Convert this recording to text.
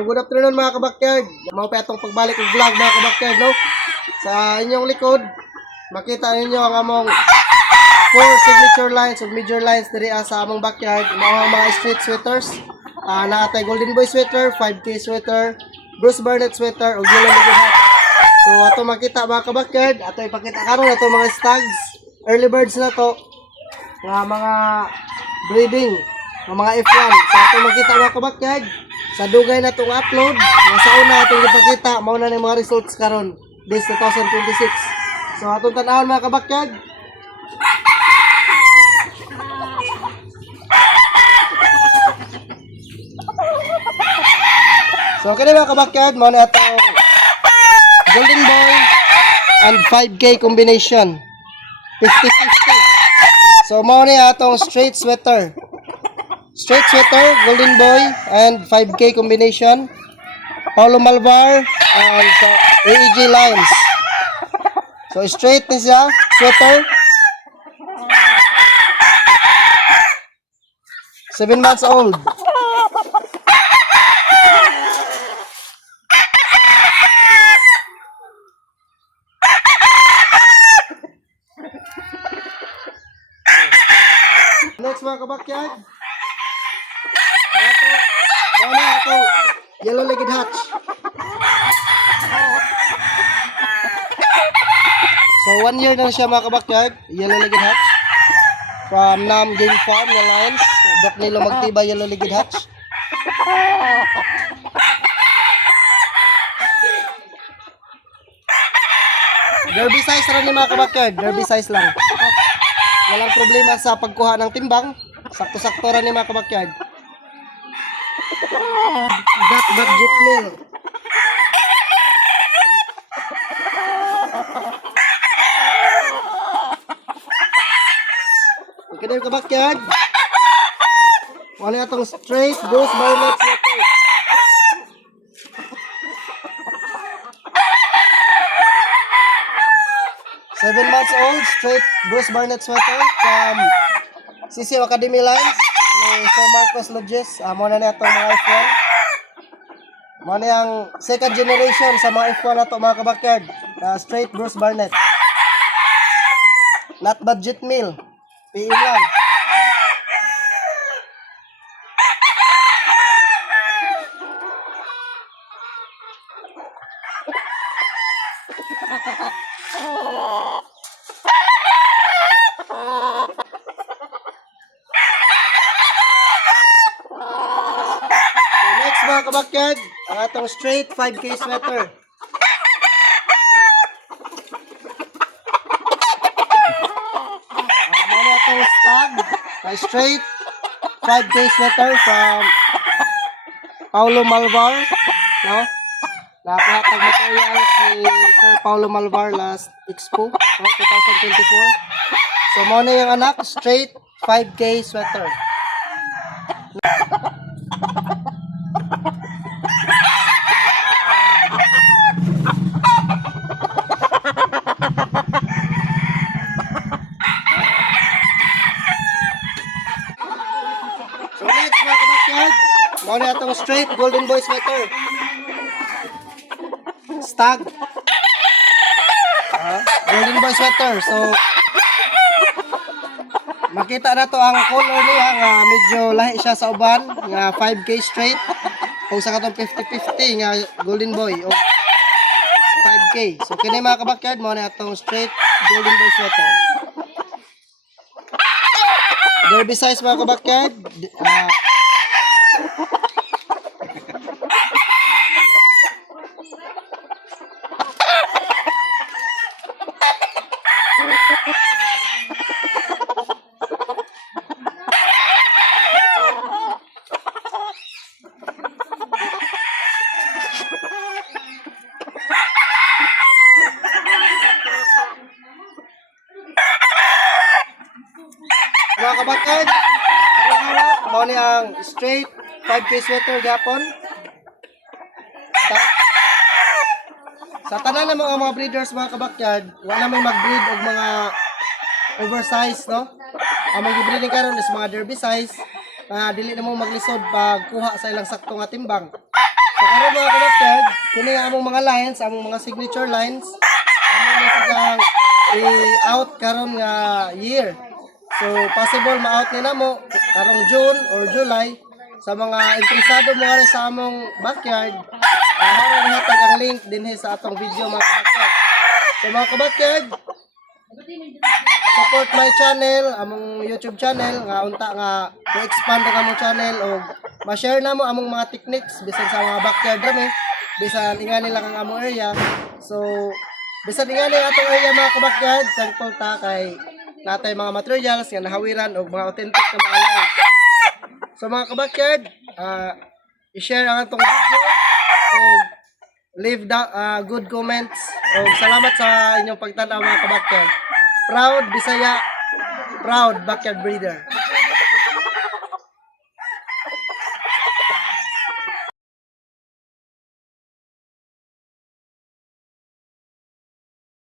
So good afternoon mga kabakyard. Mao pa atong pagbalik og vlog mga kabakyard, no? Sa inyong likod, makita ninyo ang among 4 signature lines ug major lines diri sa among backyard. Mao ang mga street sweaters. Naatay Golden Boy sweater, 5K sweater, Bruce Barnett sweater ug Yellow Liquid hat. So ato makita mga kabakyard, ato ipakita karon ato mga stags, early birds na to. Mga breeding, mga F1. So ato makita mga kabakyard, sa dugay na itong upload, sa una itong ipakita, mauna na yung mga results karon this 2026. So atong tanawon mga kabakyard. So kini mga kabakyard, mauna itong Golden Boy and 5K combination. 50-50. So mauna itong straight sweater. Straight sweater, Golden Boy, and 5K combination. Paulo Malvar, and AEG lines. So straight na siya, sweater. 7 months old. Next mga kabakyard. Ito, Yellow Legged Hatch. So 1 year na siya mga kabakyard, Yellow Legged Hatch. From Nam Game Farm na lines, dok nilo magtiba Yellow Legged Hatch. Derby size rin ni mga kabakyard, derby size lang. Walang problema sa pagkuha ng timbang, sakto-sakto rin ni mga kabakyard. That budget meal. Okay na yung kabakyard. Wala na itong straight Bruce Barnett sweater. Seven months old, straight Bruce Barnett sweater from CCO Academy lines. May Sir Marcos Lodges, muna na itong mga F1. Muna yung second generation sa mga F1 na ito mga kabakyard. Straight Bruce Barnett. Not budget meal. PE lang. Mga kabakyard, ang atong straight 5K sweater. Mga atong stag, straight 5K sweater from Paulo Malvar, no? Napahatag materials ni Sir Paulo Malvar last Expo, no? 2024. So muna yung anak, straight 5K sweater. So next mga kabakyard, muna itong straight Golden Boy sweater. Stag. Golden Boy sweater. So makita na to ang color niya nga medyo lahi siya sa uban nga 5K straight. Kung sa katong 50-50 nga Golden Boy o 5K. So kini mga kabakyard, muna itong straight Golden Boy sweater. Derby size mga kabakyard. Mga kabakyard, mao ni ang straight 5K sweater gapon. Sa tanan ng mga breeders mga kabakyard, wala may mag-breed og mga oversize, no? Ang mag-breeding karon is mga derby size. Dili na mo maglisod pag kuha sa ilang sakto nga timbang. So karon mga kabakyan, kini nga among mga lines, among mga signature lines, among na silang i-out karon nga year. So possible ma-out ni namo karong June or July sa mga interesado mo rin sa among backyard. Harang hatag ang link dinhi sa atong video mga kabakyan. So mga kabakyan, support my channel, among YouTube channel nga unta nga i-expand ang among channel o ma-share namo among mga techniques bisan sa mga backyard rami, bisan ingani lang ang among area. So bisan ingani atong area mga kabakyard, thankful ta kay natay mga materials nga nahawiran og mga authentic na mga lines. So mga kabakyard, i-share ang atong video o leave the good comments o salamat sa inyong pagtanaw mga kabakyard. Proud Bisaya, proud backyard breeder.